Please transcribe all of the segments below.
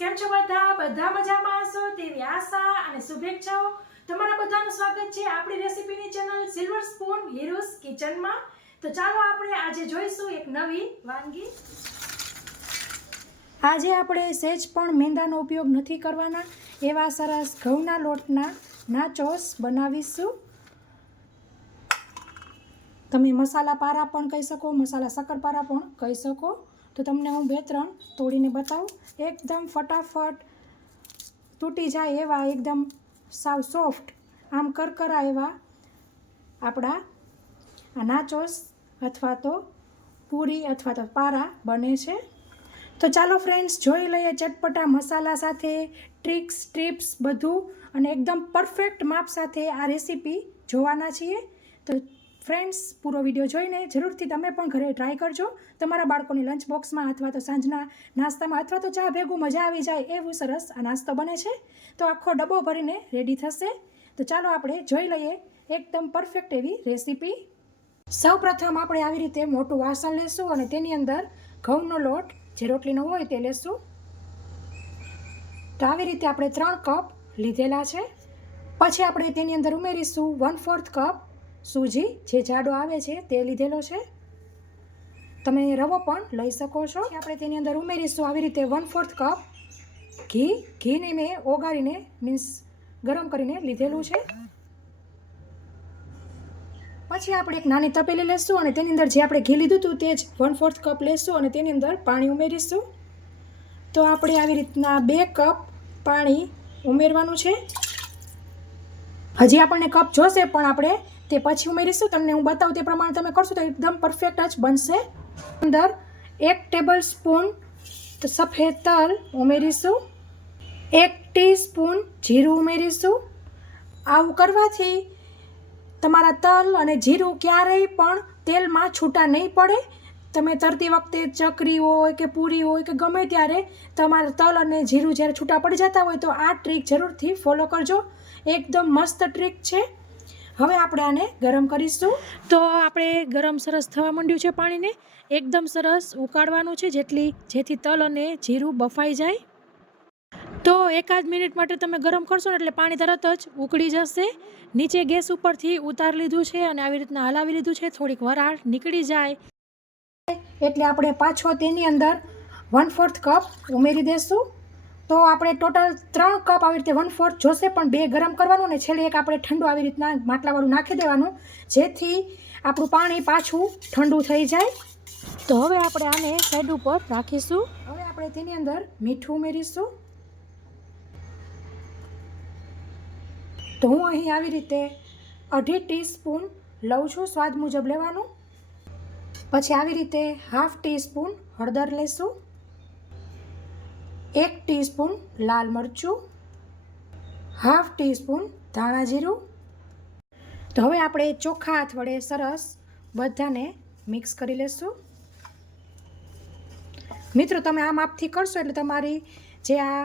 કેમ છો બધા મજામાં હશો તેવી આશા અને શુભેચ્છાઓ। તમારા બધાનું સ્વાગત છે આપણી રેસીપીની ચેનલ સિલ્વર સ્પૂન હીરોઝ કિચનમાં। તો ચાલો આપણે આજે જોઈશું એક નવી વાનગી। આજે આપણે સહેજ પણ મેંદાનો ઉપયોગ નથી કરવાના એવા સરસ ઘઉંના લોટના નાચોસ બનાવીશું। તમે મસાલા પારા પણ કહી શકો, મસાલા શક્કરપારા પણ કહી શકો। તો તમને હું 2-3 તોડીને બતાવું। એકદમ ફટાફટ તૂટી જાય એવા, એકદમ સાવ સોફ્ટ, આમ કરકરા એવા આપણા આ નાચોસ અથવા તો પૂરી અથવા તો પારા બને છે। તો ચાલો ફ્રેન્ડ્સ જોઈ લઈએ ચટપટા મસાલા સાથે ટ્રિક્સ ટિપ્સ બધું, અને એકદમ પરફેક્ટ માપ સાથે આ રેસીપી જોવાના છીએ। તો ફ્રેન્ડ્સ પૂરો વિડીયો જોઈને જરૂરથી તમે પણ ઘરે ટ્રાય કરજો। તમારા બાળકોની લંચ બોક્સમાં અથવા તો સાંજના નાસ્તામાં અથવા તો ચા ભેગું મજા આવી જાય એવું સરસ આ નાસ્તો બને છે। તો આખો ડબ્બો ભરીને રેડી થશે। તો ચાલો આપણે જોઈ લઈએ એકદમ પરફેક્ટ એવી રેસીપી। સૌપ્રથમ આપણે આવી રીતે મોટું વાસણ લેશું અને તેની અંદર ઘઉંનો લોટ જે રોટલીનો હોય તે લેશું। તો આવી રીતે આપણે 3 કપ લીધેલા છે। પછી આપણે તેની અંદર ઉમેરીશું 1/4 કપ સૂજી, જે જાડો આવે છે તે લીધેલો છે। તમે રવો પણ લઈ શકો છો। આપણે તેની અંદર ઉમેરીશું આવી રીતે 1/4 કપ ઘીને મેં ઓગાળીને મીન્સ ગરમ કરીને લીધેલું છે। પછી આપણે એક નાની તપેલી લેશું અને તેની અંદર જે આપણે ઘી લીધું હતું તે જ 1/4 કપ લેશું અને તેની અંદર પાણી ઉમેરીશું। તો આપણે આવી રીતના 2 કપ પાણી ઉમેરવાનું છે। હજી આપણને કપ જોશે પણ આપણે તે પછી ઉમેરીશું। તમને હું બતાવું તે પ્રમાણે તમે કરશો તો એકદમ પરફેક્ટ જ બનશે। અંદર 1 ટેબલ સ્પૂન સફેદ તલ ઉમેરીશું, 1 ટીસ્પૂન જીરું ઉમેરીશું। આવું કરવાથી તમારા તલ અને જીરું ક્યારેય પણ તેલમાં છૂટા નહીં પડે। તમે તરતી વખતે ચકરી હોય કે પૂરી હોય કે ગમે ત્યારે તમારા તલ અને જીરું જ્યારે છૂટા પડી જતા હોય તો આ ટ્રીક જરૂરથી ફોલો કરજો, એકદમ મસ્ત ટ્રીક છે। હવે આપણે આને ગરમ કરીશું। તો આપણે ગરમ સરસ થવા માંડ્યું છે પાણીને એકદમ સરસ ઉકાળવાનું છે જેથી તલ અને જીરું બફાઈ જાય। તો 1 મિનિટ માટે તમે ગરમ કરશો ને એટલે પાણી તરત જ ઉકળી જશે। નીચે ગેસ ઉપરથી ઉતાર લીધું છે અને આવી રીતના હલાવી લીધું છે, થોડીક વરાળ નીકળી જાય એટલે આપણે પાછો તેની અંદર 1/4 કપ ઉમેરી દેશું। તો આપણે ટોટલ 3 કપ આવી રીતે 1/4 જોશે, પણ 2 ગરમ કરવાનું ને છેલ્લે એક આપણે ઠંડુ આવી રીતના માટલાવાળું નાખી દેવાનું, જેથી આપણું પાણી પાછું ઠંડુ થઈ જાય। તો હવે આપણે આને સાઈડ ઉપર રાખીશું। હવે આપણે તેની અંદર મીઠું ઉમેરીશું। તો હું અહીં આવી રીતે 1/2 ટીસ્પૂન લઉં છું, સ્વાદ મુજબ લેવાનું। પછી આવી રીતે 1/2 ટીસ્પૂન હળદર લેશું, 1 ટીસ્પૂન લાલ મરચું, 1/2 ટીસ્પૂન ધાણા જીરું। તો હવે આપણે ચોખ્ખા હાથ વડે સરસ બધાને મિક્સ કરી લેશું। મિત્રો તમે આ માપથી કરશો એટલે તમારી જે આ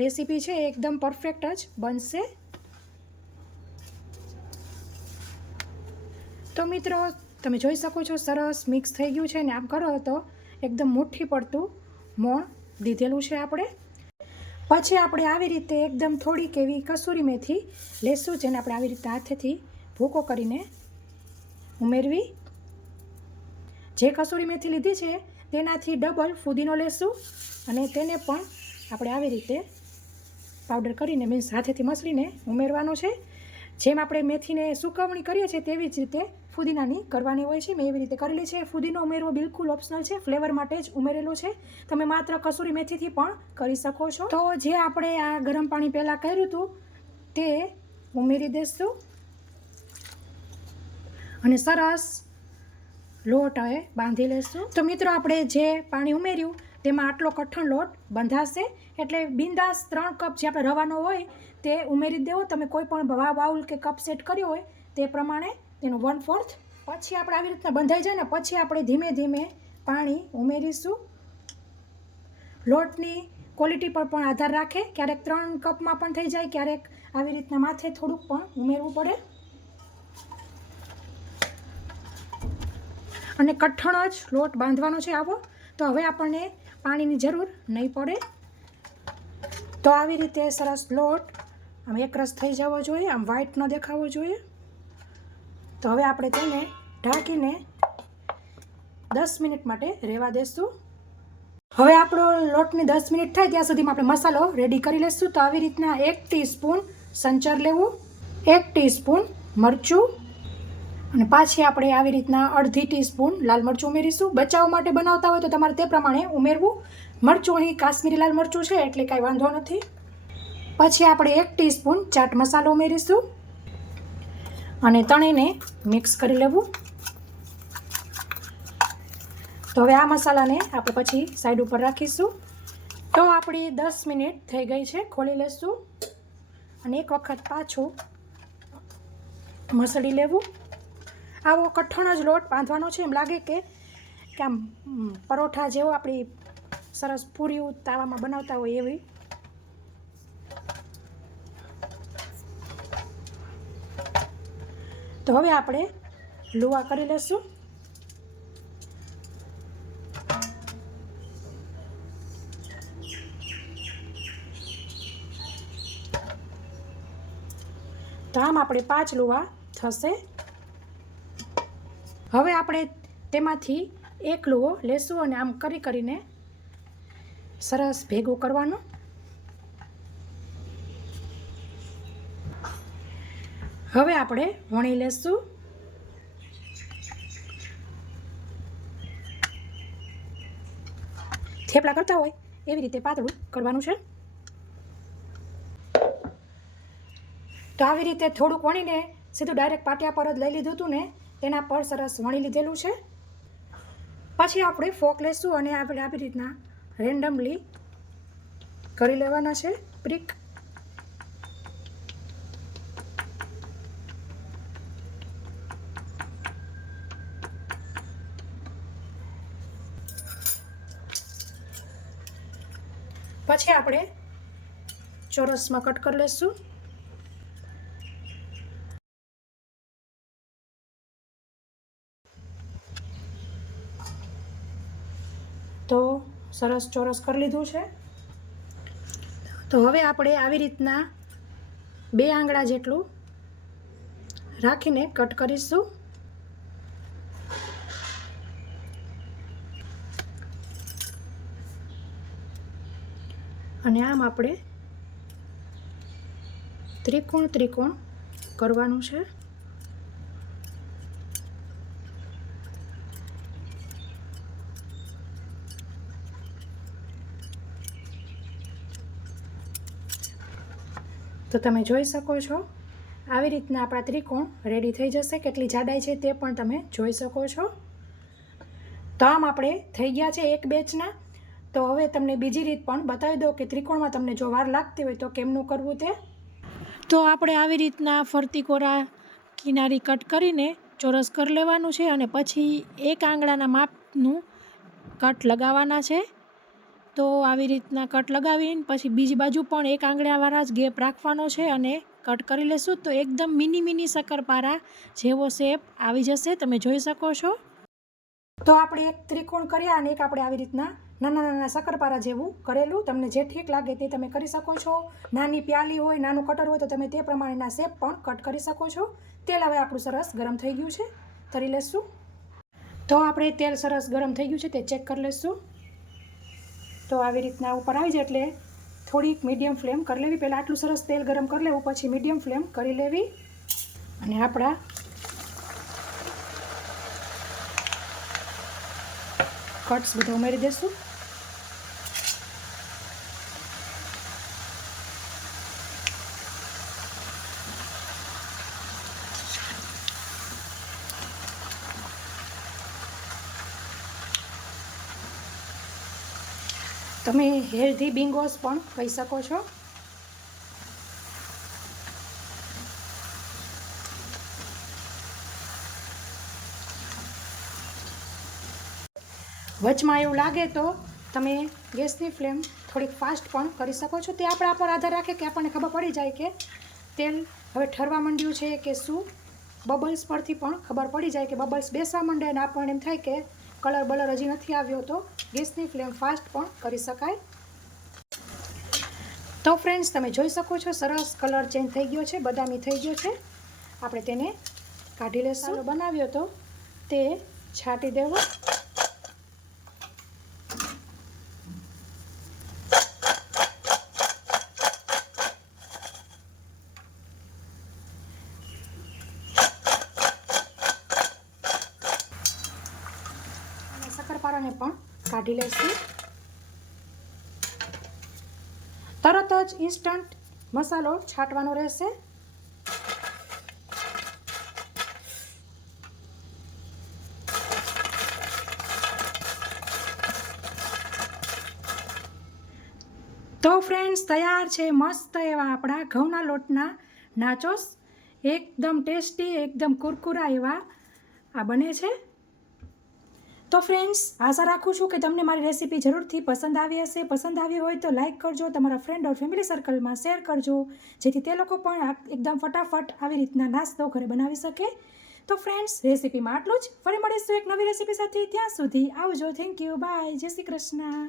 રેસીપી છે એકદમ પરફેક્ટ જ બનશે। તો મિત્રો તમે જોઈ શકો છો સરસ મિક્સ થઈ ગયું છે, ને આમ કરો તો એકદમ મુઠ્ઠી પડતું મોણ દીધેલું છે આપણે। પછી આપણે આવી રીતે એકદમ થોડીક એવી કસૂરી મેથી લેશું, જેને આપણે આવી રીતે હાથેથી ભૂકો કરીને ઉમેરવી। જે કસૂરી મેથી લીધી છે તેનાથી ડબલ ફુદીનો લેશું અને તેને પણ આપણે આવી રીતે પાવડર કરીને મીન્સ હાથેથી મસળીને ઉમેરવાનો છે। જેમ આપણે મેથીને સુકવણી કરીએ છીએ તેવી જ રીતે ફુદીનાની કરવાની હોય છે। મેં એવી રીતે કરેલી છે। ફુદીનો ઉમેરવો બિલકુલ ઓપ્શનલ છે, ફ્લેવર માટે જ ઉમેરેલો છે। તમે માત્ર કસૂરી મેથીથી પણ કરી શકો છો। તો જે આપણે આ ગરમ પાણી પહેલાં કર્યું હતું તે ઉમેરી દઈશું અને સરસ લોટ હવે બાંધી લેશું। તો મિત્રો આપણે જે પાણી ઉમેર્યું તેમાં આટલો કઠણ લોટ બંધાશે, એટલે બિંદાસ 3 કપ જે આપણે રવાનો હોય તે ઉમેરી દેવો। તમે કોઈ પણ બાઉલ કે કપ સેટ કર્યો હોય તે પ્રમાણે તેનું 1/4। પછી આપણે આવી રીતના બંધાઈ જાય ને પછી આપણે ધીમે ધીમે પાણી ઉમેરીશું। લોટની ક્વોલિટી પર પણ આધાર રાખે, ક્યારેક 3 કપમાં પણ થઈ જાય, ક્યારેક આવી રીતના માથે થોડુંક પણ ઉમેરવું પડે। અને કઠણ જ લોટ બાંધવાનો છે આવો, તો હવે આપણને પાણીની જરૂર નહીં પડે। તો આવી રીતે સરસ લોટ આમ એકરસ થઈ જવો જોઈએ, આમ વ્હાઈટ ન દેખાવો જોઈએ. તો હવે આપણે તેને ઢાંકીને 10 મિનિટ માટે રહેવા દેશું. હવે આપણો લોટની 10 મિનિટ થાય ત્યાં સુધીમાં આપણે મસાલો રેડી કરી લઈશું. તો આવી રીતના 1 ટીસ્પૂન સંચર લેવું, 1 ટીસ્પૂન મરચું અને પાછી આપણે આવી રીતના અડધી ટીસ્પૂન લાલ મરચું ઉમેરીશું. બચાવ માટે બનાવતા હોય તો તમારે તે પ્રમાણે ઉમેરવું. મરચું અહીં કાશ્મીરી લાલ મરચું છે એટલે કાંઈ વાંધો નથી. પછી આપણે 1 ટીસ્પૂન ચાટ મસાલો ઉમેરીશું અને ત્રણેયને મિક્સ કરી લેવું. તો હવે આ મસાલાને આપણે પછી સાઈડ ઉપર રાખીશું. તો આપણી 10 મિનિટ થઈ ગઈ છે, ખોલી લઈશું અને એક વખત પાછું મસળી લેવું. આવો કઠણ જ લોટ બાંધવાનો છે, એમ લાગે કે આમ પરોઠા જેવો આપણી સરસ પૂરીઓ તાવામાં બનાવતા હોય એવી. તો હવે આપણે લુવા કરી લઈશું. તો આમ આપણે 5 લુવા થશે. હવે આપણે તેમાંથી એક લુવો લેશું અને આમ કરીને સરસ ભેગું કરવાનું. હવે આપણે વણી લેશું. થેપલા કરતા હોય એવી રીતે પાતળું કરવાનું છે. તો આવી રીતે થોડુંક વણીને સીધું ડાયરેક્ટ પાટિયા પર જ લઈ લીધું હતું ને તેના પર સરસ વણી લીધેલું છે. પછી આપણે ફોક લેશું અને આપણે આવી રીતના રેન્ડમલી કરી લેવાના છે પ્રિક. પછી આપણે ચોરસમાં કટ કરી લઈશું. તો સરસ ચોરસ કરી લીધું છે. તો હવે આપણે આવી રીતના 2 આંગળા જેટલું રાખીને કટ કરીશું. અને આમ આપણે ત્રિકોણ કરવાનું છે. તો તમે જોઈ શકો છો આવી રીતના આપણા ત્રિકોણ રેડી થઈ જશે. કેટલી જાડાઈ છે તે પણ તમે જોઈ શકો છો. તો આમ આપણે થઈ ગયા છે એક બેચના. તો હવે તમને બીજી રીત પણ બતાવી દો કે ત્રિકોણમાં તમને જો વાર લાગતી હોય તો કેમનું કરવું તે. તો આપણે આવી રીતના ફરતી કોરા કિનારી કટ કરીને ચોરસ કરી લેવાનું છે અને પછી 1 આંગળાના માપનું કટ લગાવવાના છે. તો આવી રીતના કટ લગાવીને પછી બીજી બાજુ પણ 1 આંગળાવાળા જ ગેપ રાખવાનો છે અને કટ કરી લેશું. તો એકદમ મિની શક્કરપારા જેવો શેપ આવી જશે, તમે જોઈ શકો છો. તો આપણે એક ત્રિકોણ કર્યા અને એક આપણે આવી રીતના નાના શક્કરપારા જેવું કરેલું. તમને જે ઠીક લાગે તે તમે કરી શકો છો. નાની પ્યાલી હોય, નાનું કટર હોય તો તમે તે પ્રમાણેના શેપ પણ કટ કરી શકો છો. તેલ હવે આપણું સરસ ગરમ થઈ ગયું છે, તળી લેશું. તો આપણે તેલ સરસ ગરમ થઈ ગયું છે તે ચેક કરી લેશું. તો આવી રીતના ઉપર આવી જાય એટલે થોડીક મીડિયમ ફ્લેમ કરી લેવી. પહેલાં આટલું સરસ તેલ ગરમ કરી લેવું, પછી મીડિયમ ફ્લેમ કરી લેવી અને આપણા કટ્સ બધા ઉમેરી દઈશું. તમે હેલ્ધી બિંગોસ પણ કહી શકો છો. વચમાં એવું લાગે તો તમે ગેસની ફ્લેમ થોડીક ફાસ્ટ પણ કરી શકો છો. તે આપણા પર આધાર રાખે કે આપણને ખબર પડી જાય કે તેલ હવે ઠરવા માંડ્યું છે કે શું. બબલ્સ પરથી પણ ખબર પડી જાય કે બબલ્સ બેસવા માંડે અને આપણને એમ થાય કે કલર બલર હજી નથી આવ્યો, તો ગેસની ફ્લેમ ફાસ્ટ પણ કરી શકાય. તો ફ્રેન્ડ્સ તમે જોઈ શકો છો સરસ કલર ચેન્જ થઈ ગયો છે, બદામી થઈ ગયો છે. આપણે તેને કાઢી લેશું. બનાવ્યો તો તે છાંટી દેવો. અને શક્કરપારાને પણ કાઢી લેશું. તરત જ ઇન્સ્ટન્ટ મસાલો છાંટવાનો રહેશે. તો ફ્રેન્ડ્સ તૈયાર છે મસ્ત એવા આપણા ઘઉંના લોટના નાચોસ. એકદમ ટેસ્ટી, એકદમ કુરકુરા એવા આ બને છે. તો ફ્રેન્ડ્સ આશા રાખું છું કે તમને મારી રેસીપી જરૂરથી પસંદ આવી હશે. પસંદ આવી હોય તો લાઇક કરજો, તમારા ફ્રેન્ડ ઓર ફેમિલી સર્કલમાં શેર કરજો, જેથી તે લોકો પણ એકદમ ફટાફટ આવી રીતના નાસ્તો ઘરે બનાવી શકે. તો ફ્રેન્ડ્સ રેસીપીમાં આટલું જ. ફરી મળીશું એક નવી રેસીપી સાથે. ત્યાં સુધી આવજો. Thank you. બાય. જય શ્રી કૃષ્ણ.